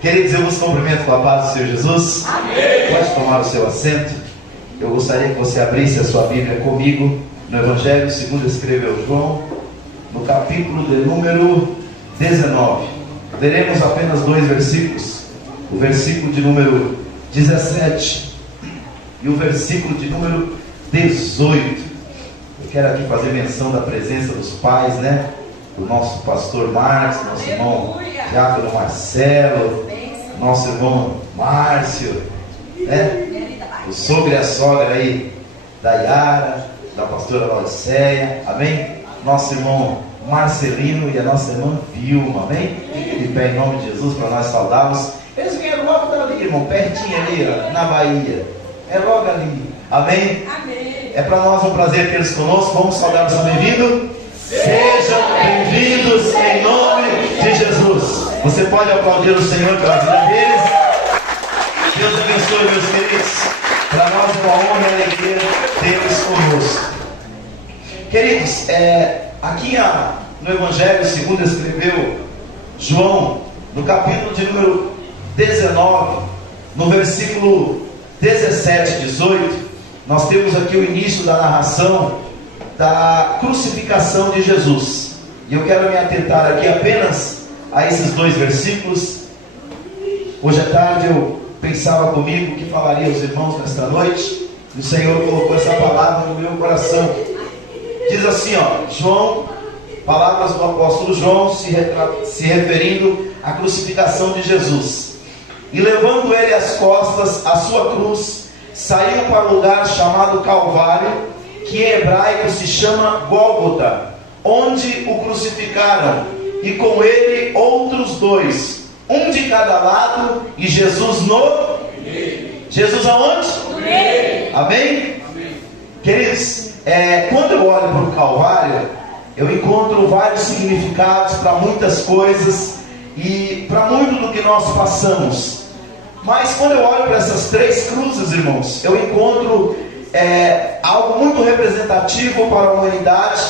Queridos, eu vos cumprimento com a paz do Senhor Jesus. Amém. Pode tomar o seu assento. Eu gostaria que você abrisse a sua Bíblia comigo no Evangelho segundo escreveu João, no capítulo de número 19. Leremos apenas 2 versículos, o versículo de número 17 e o versículo de número 18. Eu quero aqui fazer menção da presença dos pais, né? Do nosso pastor Marcos, nosso irmão Diácono Marcelo, nosso irmão Márcio, né? O sogro e a sogra aí da Yara, da pastora Laodiceia, amém? Nosso irmão Marcelino e a nossa irmã Vilma, amém? Fique de pé em nome de Jesus para nós saudá-los. Eles vieram logo dali, irmão, pertinho ali, ó, na Bahia. É logo ali, amém? Amém. É para nós um prazer tê-los conosco. Vamos saudar, são bem-vindos? Sejam bem-vindos em nome de Jesus. Você pode aplaudir o Senhor pela vida deles. Deus abençoe, meus queridos. Para nós é uma honra e alegria tê-los conosco. Queridos, aqui no Evangelho segundo escreveu João, no capítulo de número 19, no versículo 17 e 18, nós temos aqui o início da narração da crucificação de Jesus. E eu quero me atentar aqui apenas a esses 2 versículos. Hoje à tarde eu pensava comigo que falaria aos irmãos nesta noite, e o Senhor colocou essa palavra no meu coração. Diz assim, ó, João, palavras do apóstolo João, se referindo à crucificação de Jesus. E levando ele às costas a sua cruz, saiu para o lugar chamado Calvário, que em hebraico se chama Gólgota, onde o crucificaram, e com ele outros 2, um de cada lado, e Jesus no meio. Jesus aonde? No meio. Amém? Amém. Queridos, quando eu olho para o Calvário, eu encontro vários significados para muitas coisas e para muito do que nós passamos. Mas quando eu olho para essas 3 cruzes, irmãos, eu encontro algo muito representativo para a humanidade,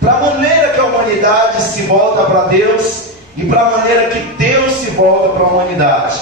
para a maneira que a humanidade se volta para Deus e para a maneira que Deus se volta para a humanidade.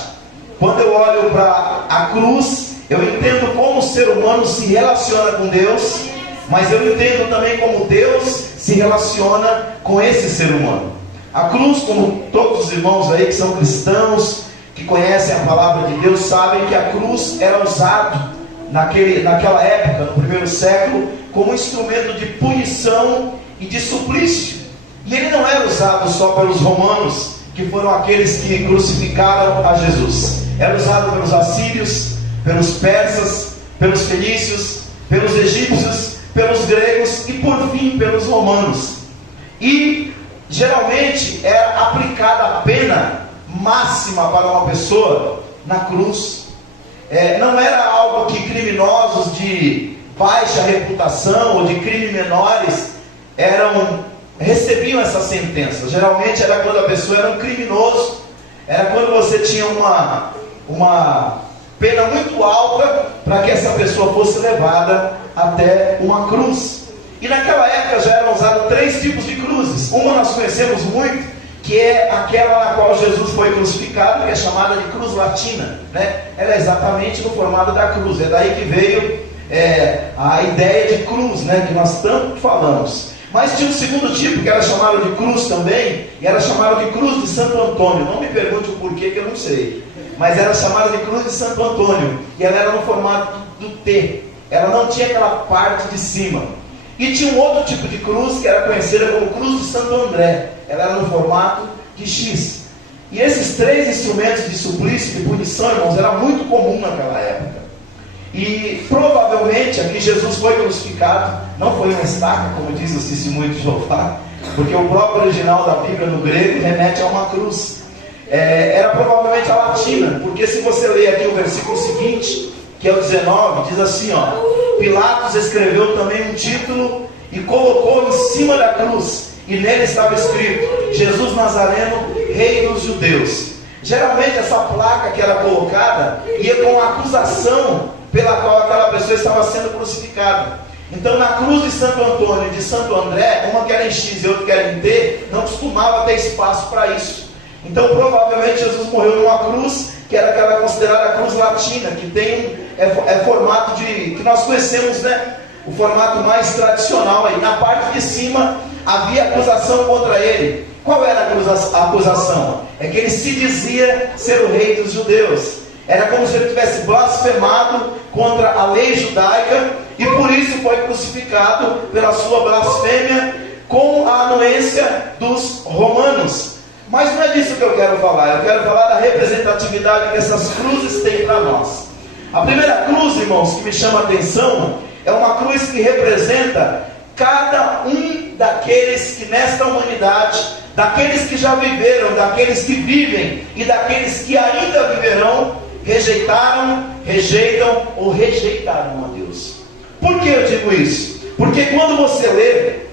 Quando eu olho para a cruz, eu entendo como o ser humano se relaciona com Deus, mas eu entendo também como Deus se relaciona com esse ser humano. A cruz, como todos os irmãos aí que são cristãos, que conhecem a palavra de Deus, sabem que a cruz era usada naquela época, no primeiro século, como instrumento de punição e de suplício. E ele não era usado só pelos romanos, que foram aqueles que crucificaram a Jesus. Era usado pelos assírios, pelos persas, pelos fenícios, pelos egípcios, pelos gregos e por fim pelos romanos. E geralmente era aplicada a pena máxima para uma pessoa na cruz. Não era algo que criminosos de baixa reputação ou de crime menores recebiam essa sentença. Geralmente era quando a pessoa era um criminoso, era quando você tinha uma pena muito alta para que essa pessoa fosse levada até uma cruz. E naquela época já eram usados 3 tipos de cruzes. Uma nós conhecemos muito, que é aquela na qual Jesus foi crucificado, que é chamada de cruz latina, né? Ela é exatamente no formato da cruz. É daí que veio a ideia de cruz, né? Que nós tanto falamos. Mas tinha um segundo tipo, que era chamado de cruz também, e era chamado de cruz de Santo Antônio. Não me pergunte o porquê, que eu não sei, mas era chamada de cruz de Santo Antônio, e ela era no formato do T. Ela não tinha aquela parte de cima. E tinha um outro tipo de cruz, que era conhecida como cruz de Santo André. Ela era no formato de X. E esses 3 instrumentos de suplício, de punição, irmãos, era muito comum naquela época. E provavelmente aqui Jesus foi crucificado, não foi uma estaca, como diz o testemunho de Jeová, porque o próprio original da Bíblia no grego remete a uma cruz. Era provavelmente a latina, porque se você ler aqui o versículo seguinte, que é o 19, diz assim, ó: Pilatos escreveu também um título e colocou em cima da cruz, e nele estava escrito: Jesus Nazareno, Rei dos Judeus. Geralmente essa placa que era colocada ia com a acusação pela qual aquela pessoa estava sendo crucificada. Então na cruz de Santo Antônio e de Santo André, uma que era em X e outra que era em T, não costumava ter espaço para isso. Então provavelmente Jesus morreu numa cruz, que era aquela considerada cruz latina, que é formato que nós conhecemos, né? O formato mais tradicional aí. Na parte de cima havia acusação contra ele. Qual era a acusação? É que ele se dizia ser o rei dos judeus. Era como se ele tivesse blasfemado contra a lei judaica e por isso foi crucificado pela sua blasfêmia com a anuência dos romanos. Mas não é disso que eu quero falar. Eu quero falar da representatividade que essas cruzes têm para nós. A primeira cruz, irmãos, que me chama a atenção é uma cruz que representa cada um daqueles que nesta humanidade, daqueles que já viveram, daqueles que vivem e daqueles que ainda viverão, rejeitaram, rejeitam ou rejeitaram a Deus. Por que eu digo isso? Porque quando você lê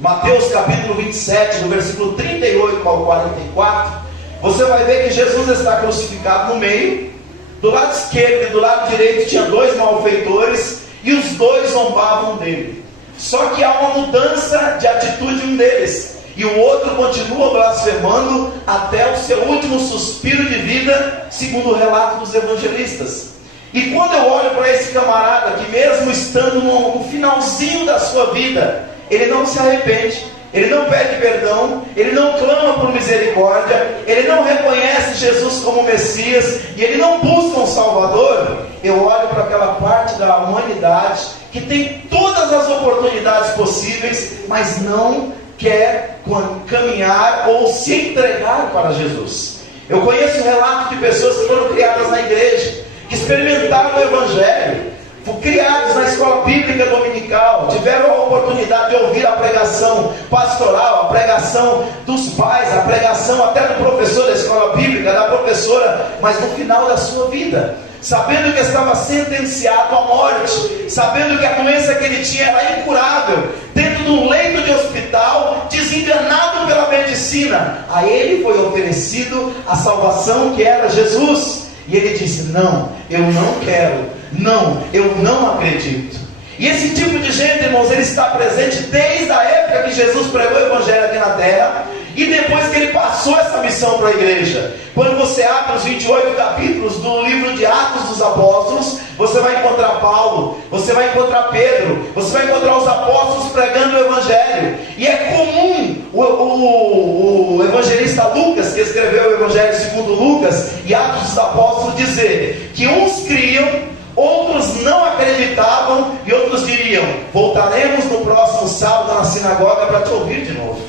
Mateus capítulo 27, do versículo 38 ao 44, você vai ver que Jesus está crucificado no meio. Do lado esquerdo e do lado direito tinha dois malfeitores e os dois zombavam dele. Só que há uma mudança de atitude um deles, e o outro continua blasfemando até o seu último suspiro de vida, segundo o relato dos evangelistas. E quando eu olho para esse camarada que mesmo estando no finalzinho da sua vida, ele não se arrepende, ele não pede perdão, ele não clama por misericórdia, ele não reconhece Jesus como Messias, e ele não busca um Salvador. Eu olho para aquela parte da humanidade que tem todas as oportunidades possíveis, mas não quer caminhar ou se entregar para Jesus. Eu conheço relatos de pessoas que foram criadas na igreja, que experimentaram o Evangelho, criados na escola bíblica dominical, tiveram a oportunidade de ouvir a pregação pastoral, a pregação dos pais, a pregação até do professor da escola bíblica, da professora, mas no final da sua vida, sabendo que estava sentenciado à morte, sabendo que a doença que ele tinha era incurável, dentro de um leito de hospital, desenganado pela medicina, a ele foi oferecido a salvação que era Jesus, e ele disse: não, eu não quero, não, eu não acredito. E esse tipo de gente, irmãos, ele está presente desde a época que Jesus pregou o Evangelho aqui na terra, e depois que ele passou essa missão para a igreja. Quando você abre os 28 capítulos do livro de Atos dos Apóstolos, você vai encontrar Paulo, você vai encontrar Pedro, você vai encontrar os apóstolos pregando o Evangelho. E é comum o evangelista Lucas, que escreveu o Evangelho segundo Lucas e Atos dos Apóstolos, dizer que uns criam, outros não acreditavam e outros diriam: voltaremos no próximo sábado na sinagoga para te ouvir de novo.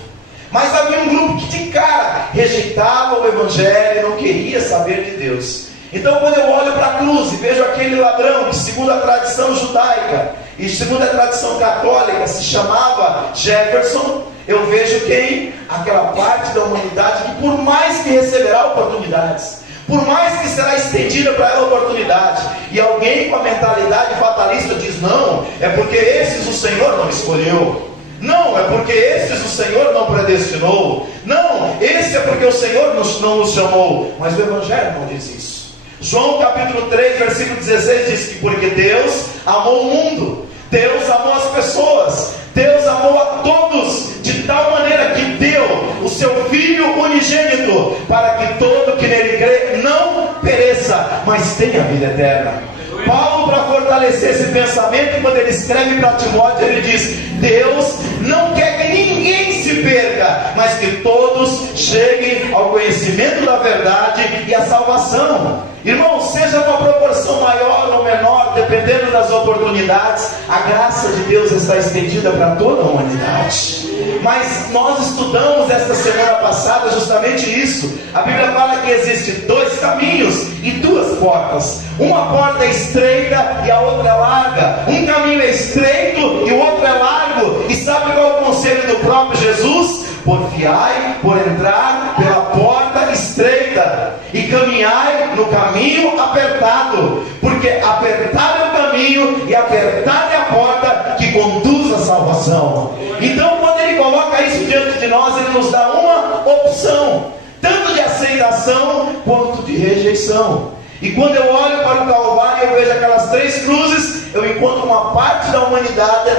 Mas havia um grupo que de cara rejeitava o Evangelho e não queria saber de Deus. Então quando eu olho para a cruz e vejo aquele ladrão que segundo a tradição judaica e segundo a tradição católica se chamava Jefferson, eu vejo quem? Aquela parte da humanidade que por mais que receberá oportunidades, por mais que será estendida para ela a oportunidade, e alguém com a mentalidade fatalista diz: não, é porque esses o Senhor não escolheu, não, é porque esses o Senhor não predestinou, não, esse é porque o Senhor não nos chamou. Mas o Evangelho não diz isso. João capítulo 3, versículo 16 diz que porque Deus amou o mundo, Deus amou as pessoas, Deus amou a todos, de tal maneira que deu o seu Filho unigênito, para que todo que nele crê não pereça, mas tenha vida eterna. Paulo, para fortalecer esse pensamento, quando ele escreve para Timóteo, ele diz: Deus não quer que ninguém se perca, mas que todos cheguem ao conhecimento da verdade e à salvação. Irmão, seja uma proporção maior ou menor, dependendo das oportunidades, a graça de Deus está estendida para toda a humanidade. Mas nós estudamos esta semana passada justamente isso. A Bíblia fala que existe dois caminhos e duas portas. Uma porta é estreita e a outra é larga. Um caminho é estreito e o outro é largo. E sabe qual é o conselho do próprio Jesus? Porfiai por entrar pela porta estreita e caminhai no caminho apertado, porque apertado é o caminho e apertada é a porta que conduz à salvação. Então quando ele coloca isso diante de nós, ele nos dá uma opção, tanto de aceitação quanto de rejeição. E quando eu olho para o Calvário, eu vejo aquelas três cruzes, eu encontro uma parte da humanidade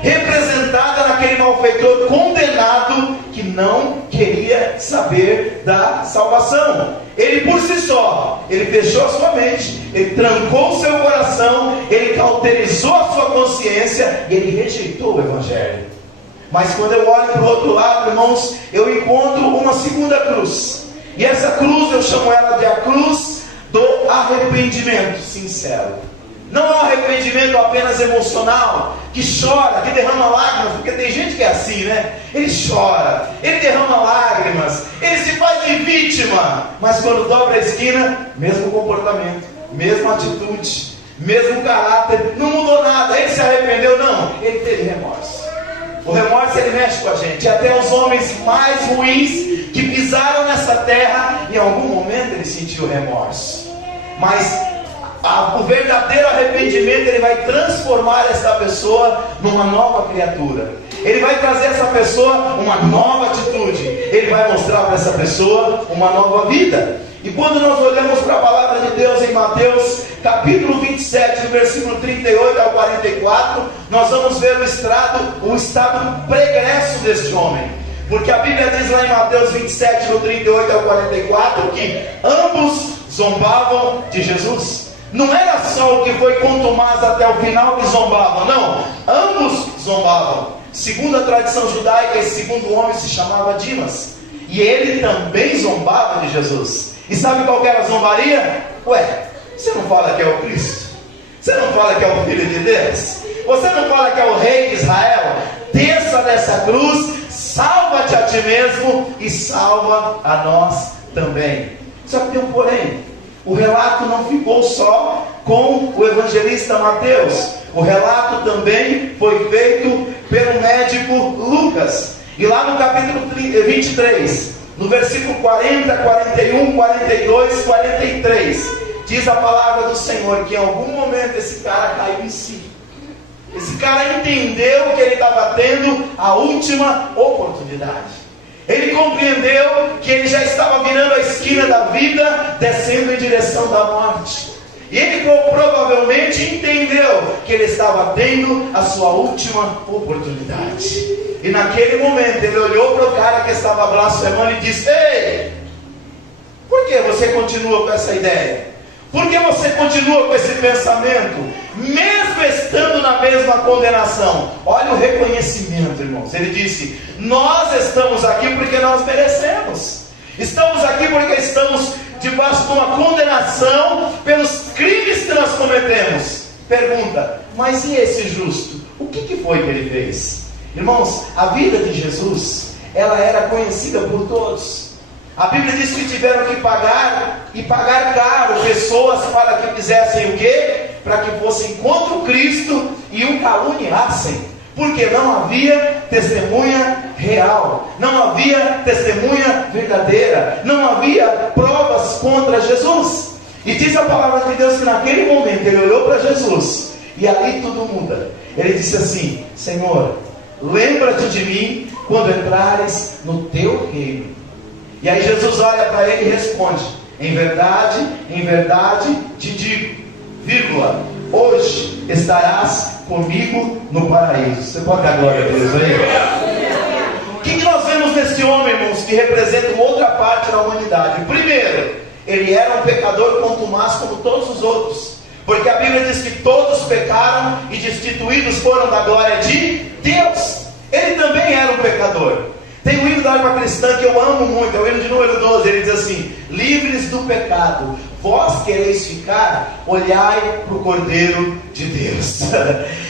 representada naquele malfeitor condenado, que não queria saber da salvação. Ele por si só, ele fechou a sua mente, ele trancou o seu coração, ele cauterizou a sua consciência e ele rejeitou o Evangelho. Mas quando eu olho para o outro lado, irmãos, eu encontro uma segunda cruz. E essa cruz eu chamo ela de a cruz do arrependimento sincero. Não é um arrependimento apenas emocional, que chora, que derrama lágrimas, porque tem gente que é assim, né? Ele chora, ele derrama lágrimas, ele se faz de vítima, mas quando dobra a esquina, mesmo comportamento, mesma atitude, mesmo caráter, não mudou nada. Ele se arrependeu? Não, ele teve remorso. O remorso, ele mexe com a gente. Até os homens mais ruins que pisaram nessa terra, em algum momento ele sentiu remorso. Mas o verdadeiro arrependimento, ele vai transformar essa pessoa numa nova criatura. Ele vai trazer essa pessoa uma nova atitude. Ele vai mostrar para essa pessoa uma nova vida. E quando nós olhamos para a palavra de Deus em Mateus capítulo 27, versículo 38 ao 44, nós vamos ver o estado pregresso deste homem. Porque a Bíblia diz lá em Mateus 27, do 38 ao 44, que ambos zombavam de Jesus. Não era só o que foi contumaz até o final que zombavam, não. Ambos zombavam. Segundo a tradição judaica, esse segundo homem se chamava Dimas. E ele também zombava de Jesus. E sabe qual que era a zombaria? Ué, você não fala que é o Cristo? Você não fala que é o Filho de Deus? Você não fala que é o Rei de Israel? Desça dessa cruz, salva-te a ti mesmo e salva a nós também. Só que tem um porém. O relato não ficou só com o evangelista Mateus. O relato também foi feito pelo médico Lucas. E lá no capítulo 23, no versículo 40, 41, 42, 43, diz a palavra do Senhor que em algum momento esse cara caiu em si. Esse cara entendeu que ele estava tendo a última oportunidade. Ele compreendeu que ele já estava virando a esquina da vida, descendo em direção da morte. E ele provavelmente entendeu que ele estava tendo a sua última oportunidade. E naquele momento ele olhou para o cara que estava blasfemando e disse: ei, por que você continua com essa ideia? Por que você continua com esse pensamento, mesmo estando na mesma condenação? Olha o reconhecimento, irmãos. Ele disse: nós estamos aqui porque nós merecemos. Estamos aqui porque estamos debaixo de uma condenação pelos crimes que nós cometemos. Pergunta: mas e esse justo? O que foi que ele fez? Irmãos, a vida de Jesus, ela era conhecida por todos. A Bíblia diz que tiveram que pagar, e pagar caro, pessoas para que fizessem o quê? Para que fossem contra o Cristo e o caluniassem. Porque não havia testemunha real, não havia testemunha verdadeira, não havia provas contra Jesus. E diz a palavra de Deus que naquele momento ele olhou para Jesus, e ali tudo muda. Ele disse assim: Senhor, lembra-te de mim quando entrares no teu reino. E aí Jesus olha para ele e responde: em verdade te digo, vírgula, hoje estarás comigo no paraíso. Você pode dar glória a Deus aí? O que nós vemos nesse homem, irmãos, que representa uma outra parte da humanidade? Primeiro, ele era um pecador contumaz como todos os outros, porque a Bíblia diz que todos pecaram e destituídos foram da glória de Deus. Ele também era um pecador. Tem um hino da harpa cristã que eu amo muito, é o hino de número 12, ele diz assim: livres do pecado, vós quereis ficar, olhai para o Cordeiro de Deus.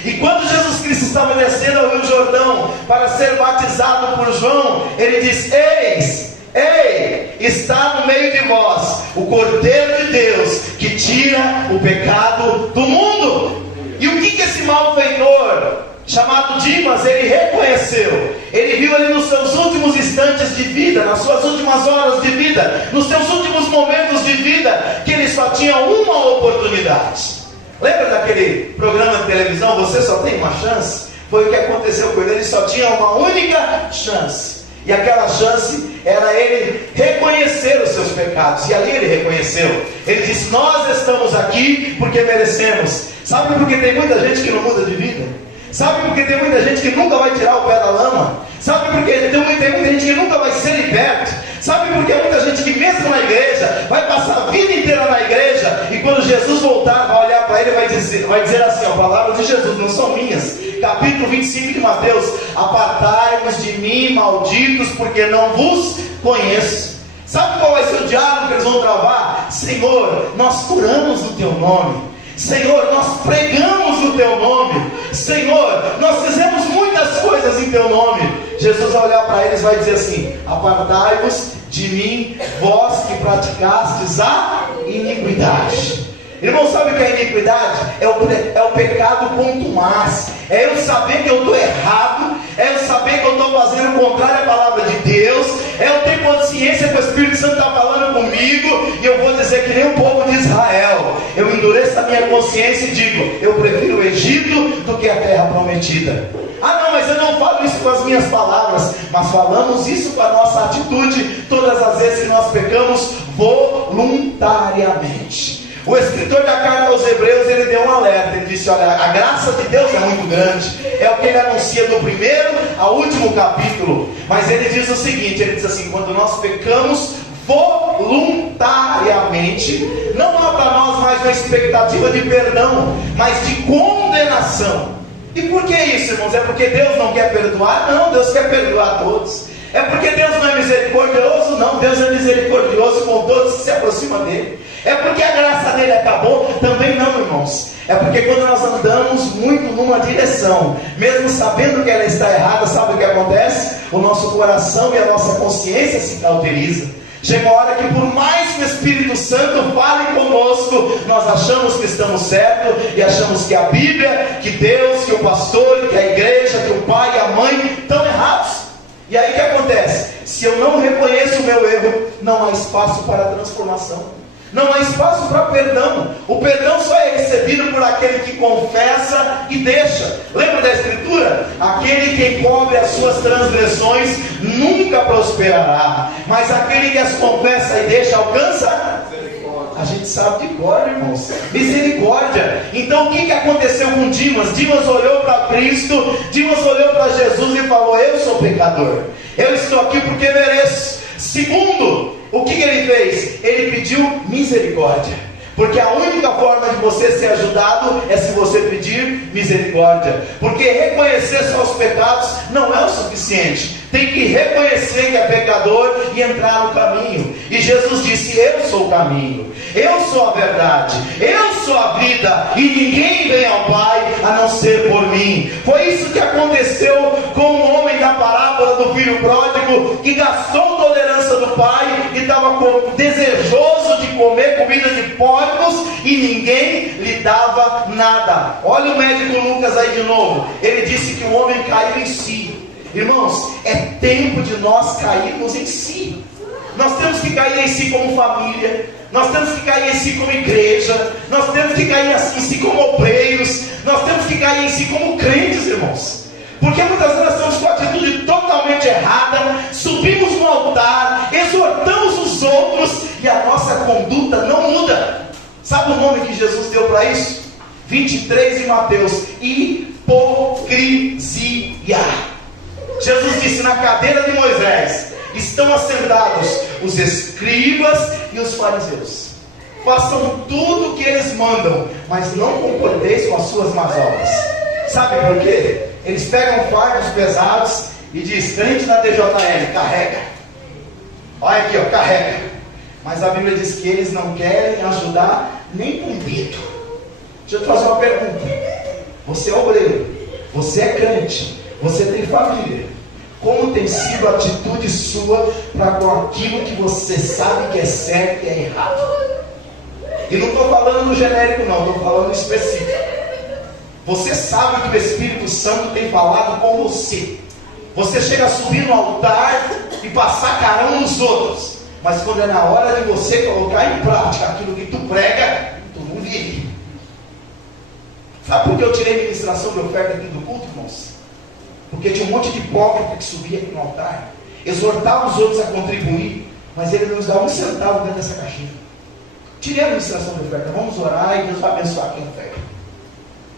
E quando Jesus Cristo estava descendo ao Rio Jordão para ser batizado por João, ele diz: ei, está no meio de vós o Cordeiro de Deus, que tira o pecado do mundo. E o que esse malfeitor chamado Dimas, ele reconheceu? Ele viu ali nos seus últimos instantes de vida, nas suas últimas horas de vida, nos seus últimos momentos de vida, que ele só tinha uma oportunidade. Lembra daquele programa de televisão, Você Só Tem Uma Chance? Foi o que aconteceu com ele só tinha uma única chance. E aquela chance era ele reconhecer os seus pecados. E ali ele reconheceu. Ele disse: nós estamos aqui porque merecemos. Sabe por que tem muita gente que não muda de vida? Sabe por que tem muita gente que nunca vai tirar o pé da lama? Sabe por que tem muita gente que nunca vai ser liberto? Sabe por que muita gente que mesmo na igreja vai passar a vida inteira na igreja e quando Jesus voltar vai olhar para ele e vai dizer assim, ó, palavras de Jesus, não são minhas. Capítulo 25 de Mateus: apartai-vos de mim, malditos, porque não vos conheço. Sabe qual vai ser o diálogo que eles vão travar? Senhor, nós curamos no teu nome. Senhor, nós pregamos no teu nome. Senhor, nós fizemos muitas coisas em teu nome. Jesus vai olhar para eles e vai dizer assim: apartai-vos de mim, vós que praticastes a iniquidade. Irmão, sabe o que é iniquidade? É o pecado contumaz. É eu saber que eu estou errado. É eu saber que eu estou fazendo o contrário à palavra de Deus. É eu ter consciência que o Espírito Santo está falando comigo e eu vou dizer que nem o povo de Israel. Eu endureço a minha consciência e digo: eu prefiro o Egito do que a terra prometida. Ah não, mas eu não falo isso com as minhas palavras. Mas falamos isso com a nossa atitude todas as vezes que nós pecamos voluntariamente. O escritor da carta aos Hebreus, ele deu um alerta. Ele disse: olha, a graça de Deus é muito grande. É o que ele anuncia do primeiro ao último capítulo. Mas ele diz o seguinte, ele diz assim: quando nós pecamos voluntariamente, não há para nós mais uma expectativa de perdão, mas de condenação. E por que isso, irmãos? É porque Deus não quer perdoar? Não, Deus quer perdoar todos. É porque Deus não é misericordioso? Não, Deus é misericordioso com todos que se aproximam dele. É porque a graça dele acabou? Também não, irmãos. É porque quando nós andamos muito numa direção, mesmo sabendo que ela está errada, sabe o que acontece? O nosso coração e a nossa consciência se cauteriza. Chega uma hora que por mais que o Espírito Santo fale conosco, nós achamos que estamos certos e achamos que a Bíblia, que Deus, que o pastor, que a igreja, que o pai e a mãe estão errados. E aí o que acontece? Se eu não reconheço o meu erro, não há espaço para transformação. Não há espaço para perdão. O perdão só é recebido por aquele que confessa e deixa. Lembra da escritura? Aquele que cobre as suas transgressões nunca prosperará, mas aquele que as confessa e deixa alcança. A gente sabe de cor, irmãos. Misericórdia. Então o que aconteceu com Dimas? Dimas olhou para Cristo, Dimas olhou para Jesus e falou: eu sou pecador, eu estou aqui porque mereço. Segundo, o que ele fez? Ele pediu misericórdia. Porque a única forma de você ser ajudado é se você pedir misericórdia. Porque reconhecer só os pecados não é o suficiente. Tem que reconhecer que é pecador e entrar no caminho. E Jesus disse: eu sou o caminho, eu sou a verdade, eu sou a vida, e ninguém vem ao Pai a não ser por mim. Foi isso que aconteceu com o homem da parábola do filho pródigo, que gastou toda a herança do pai e estava desejoso de comer comida de porcos e ninguém lhe dava nada. Olha o médico Lucas aí de novo. Ele disse que o homem caiu em si. Irmãos, é tempo de nós cairmos em si. Nós temos que cair em si como família, nós temos que cair em si como igreja, nós temos que cair em si como obreiros, nós temos que cair em si como crentes, irmãos. Porque muitas vezes nós estamos com a atitude totalmente errada, subimos no altar, exortamos os outros e a nossa conduta não muda. Sabe o nome que Jesus deu para isso? 23 de Mateus: hipocrisia. Jesus disse: na cadeira de Moisés estão assentados os escribas e os fariseus. Façam tudo o que eles mandam, mas não concordeis com as suas más obras. Sabe por quê? Eles pegam fardos pesados e diz: crente na DJL, carrega. Olha aqui, ó, carrega. Mas a Bíblia diz que eles não querem ajudar nem com dedo. Deixa eu te fazer uma pergunta. Você é obreiro, você é crente, você tem família. Como tem sido a atitude sua para com aquilo que você sabe que é certo e é errado? E não estou falando no genérico não, estou falando no específico. Você sabe que o Espírito Santo tem falado com você. Você chega a subir no altar e passar carão nos outros, mas quando é na hora de você colocar em prática aquilo que tu prega, tu não vive. Sabe por que eu tirei a ministração de oferta aqui do culto, irmãos? Porque tinha um monte de hipócrita que subia aqui no altar, exortava os outros a contribuir, mas ele não nos dá um centavo dentro dessa caixinha. Tirei a administração de oferta, vamos orar e Deus vai abençoar quem oferta.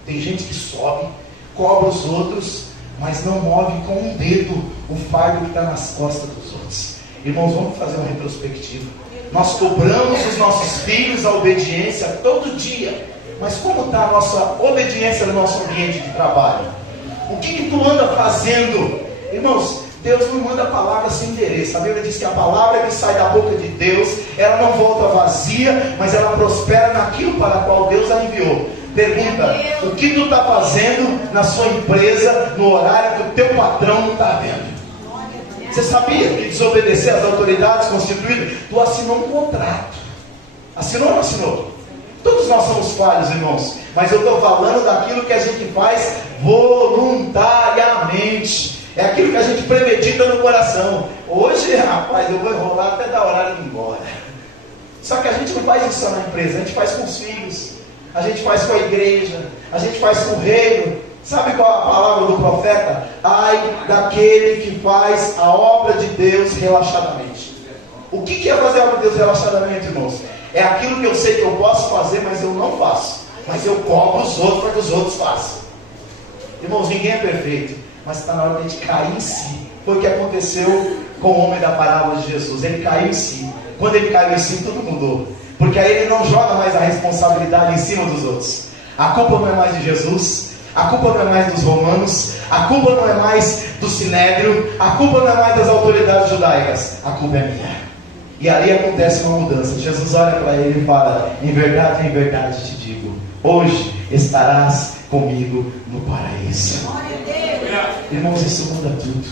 Tem gente que sobe, cobra os outros, mas não move com um dedo o fardo que está nas costas dos outros. Irmãos, vamos fazer uma retrospectiva. Nós cobramos os nossos filhos a obediência todo dia, mas como está a nossa obediência no nosso ambiente de trabalho? O que tu anda fazendo? Irmãos, Deus não manda a palavra sem endereço. A Bíblia diz que a palavra que sai da boca de Deus, ela não volta vazia, mas ela prospera naquilo para o qual Deus a enviou. Pergunta, o que tu está fazendo na sua empresa, no horário que o teu patrão não está vendo? Você sabia que desobedecer às autoridades constituídas, tu assinou um contrato? Assinou ou não assinou? Todos nós somos falhos, irmãos, mas eu estou falando daquilo que a gente faz voluntariamente. É aquilo que a gente premedita no coração. Hoje, rapaz, eu vou enrolar até dar horário de ir embora. Só que a gente não faz isso só na empresa, a gente faz com os filhos, a gente faz com a igreja, a gente faz com o reino. Sabe qual é a palavra do profeta? Ai daquele que faz a obra de Deus relaxadamente. O que é fazer a obra de Deus relaxadamente, irmãos? É aquilo que eu sei que eu posso fazer, mas eu não faço. Mas eu cobro os outros para que os outros façam. Irmãos, ninguém é perfeito, mas está na hora de a gente cair em si. Foi o que aconteceu com o homem da parábola de Jesus. Ele caiu em si. Quando ele caiu em si, tudo mudou. Porque aí ele não joga mais a responsabilidade em cima dos outros. A culpa não é mais de Jesus, a culpa não é mais dos romanos, a culpa não é mais do sinédrio, a culpa não é mais das autoridades judaicas, a culpa é minha. E ali acontece uma mudança. Jesus olha para ele e fala: em verdade te digo, hoje estarás comigo no paraíso. Irmãos, isso muda tudo.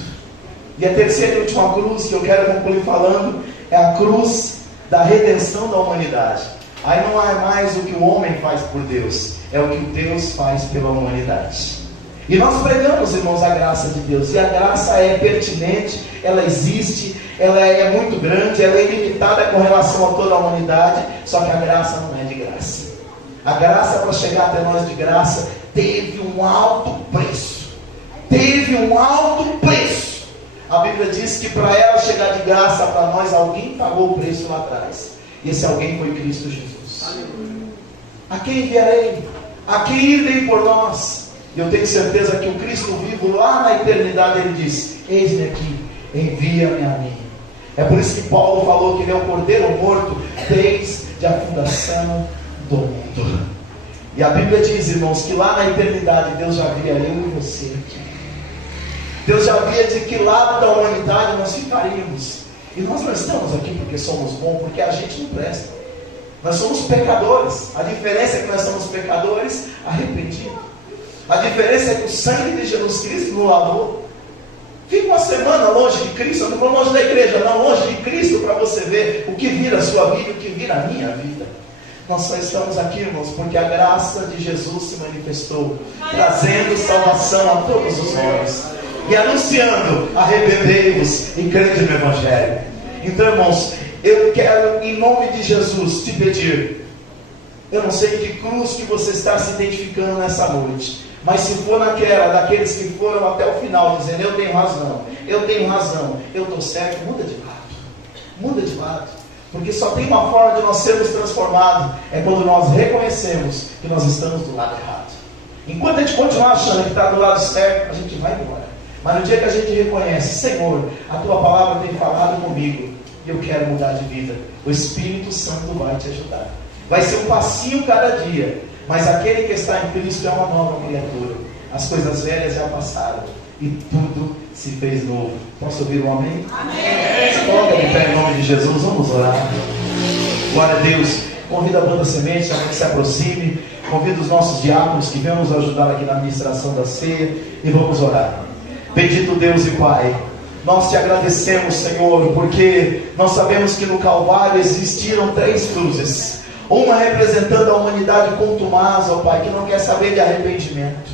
E a terceira e última cruz que eu quero concluir falando é a cruz da redenção da humanidade. Aí não é mais o que o homem faz por Deus, é o que Deus faz pela humanidade. E nós pregamos, irmãos, a graça de Deus. E a graça é pertinente, ela existe, ela é muito grande, ela é ilimitada com relação a toda a humanidade. Só que a graça não é de graça. A graça, para chegar até nós de graça, teve um alto preço. Teve um alto preço. A Bíblia diz que para ela chegar de graça para nós, alguém pagou o preço lá atrás. E esse alguém foi Cristo Jesus. Aleluia. A quem enviarei? A quem irei por nós? E eu tenho certeza que o Cristo vivo lá na eternidade, ele diz: eis-me aqui, envia-me a mim. É por isso que Paulo falou que ele é o cordeiro morto desde a fundação do mundo. E a Bíblia diz, irmãos, que lá na eternidade Deus já via eu e você aqui. Deus já via de que lado da humanidade nós ficaríamos. E nós não estamos aqui porque somos bons, porque a gente não presta. Nós somos pecadores. A diferença é que nós somos pecadores arrependidos. A diferença é que o sangue de Jesus Cristo nos lavou. Fica uma semana longe de Cristo. Eu não vou longe da igreja, não, longe de Cristo, para você ver o que vira a sua vida, o que vira a minha vida. Nós só estamos aqui, irmãos, porque a graça de Jesus se manifestou, trazendo salvação a todos os homens e anunciando: arrependei-vos e crede no Evangelho. Então, irmãos, eu quero, em nome de Jesus, te pedir. Eu não sei que cruz que você está se identificando nessa noite, mas se for naquela daqueles que foram até o final, dizendo: eu tenho razão, eu estou certo, muda de lado. Muda de lado. Porque só tem uma forma de nós sermos transformados, é quando nós reconhecemos que nós estamos do lado errado. Enquanto a gente continuar achando que está do lado certo, a gente vai embora. Mas no dia que a gente reconhece: Senhor, a tua palavra tem falado comigo e eu quero mudar de vida, o Espírito Santo vai te ajudar. Vai ser um passinho cada dia, mas aquele que está em Cristo é uma nova criatura. As coisas velhas já passaram e tudo se fez novo. Posso ouvir um amém? Amém. Coloca de pé em nome de Jesus, vamos orar. Glória a Deus. Convida a banda Semente para que se aproxime. Convida os nossos diáconos que venham nos ajudar aqui na administração da ceia e vamos orar. Bendito Deus e Pai, nós te agradecemos, Senhor, porque nós sabemos que no Calvário existiram 3 cruzes. Uma representando a humanidade contumaz, ó Pai, que não quer saber de arrependimento,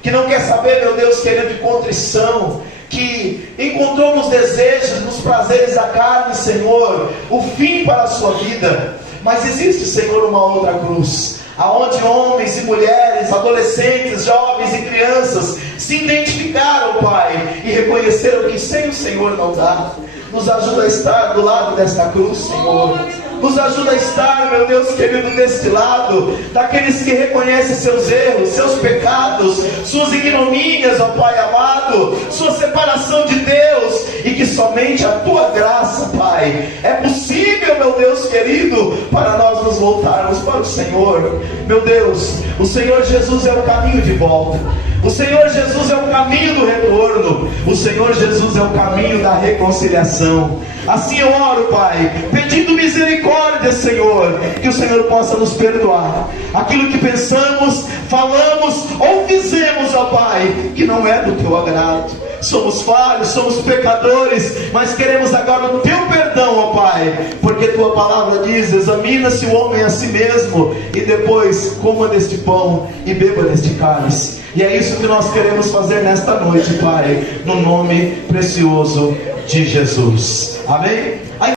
que não quer saber, meu Deus, querido, de contrição, que encontrou nos desejos, nos prazeres da carne, Senhor, o fim para a sua vida. Mas existe, Senhor, uma outra cruz, aonde homens e mulheres, adolescentes, jovens e crianças se identificaram, Pai, e reconheceram que sem o Senhor não dá. Nos ajuda a estar do lado desta cruz, Senhor. Nos ajuda a estar, meu Deus, Deus querido, deste lado, daqueles que reconhecem seus erros, seus pecados, suas ignomínias, ó Pai amado, sua separação de Deus, e que somente a tua graça, Pai, é possível, meu Deus querido, para nós nos voltarmos para o Senhor. Meu Deus, o Senhor Jesus é o caminho de volta, o Senhor Jesus é o caminho do retorno, o Senhor Jesus é o caminho da reconciliação. Assim eu oro, Pai, pedindo misericórdia, Senhor, que o Senhor possa nos perdoar aquilo que pensamos, falamos ou fizemos, ó Pai, que não é do teu agrado. Somos falhos, somos pecadores, mas queremos agora o teu perdão, ó Pai, porque tua palavra diz: examina-se o homem a si mesmo, e depois coma deste pão e beba deste cálice. E é isso que nós queremos fazer nesta noite, Pai, no nome precioso de Jesus. Amém?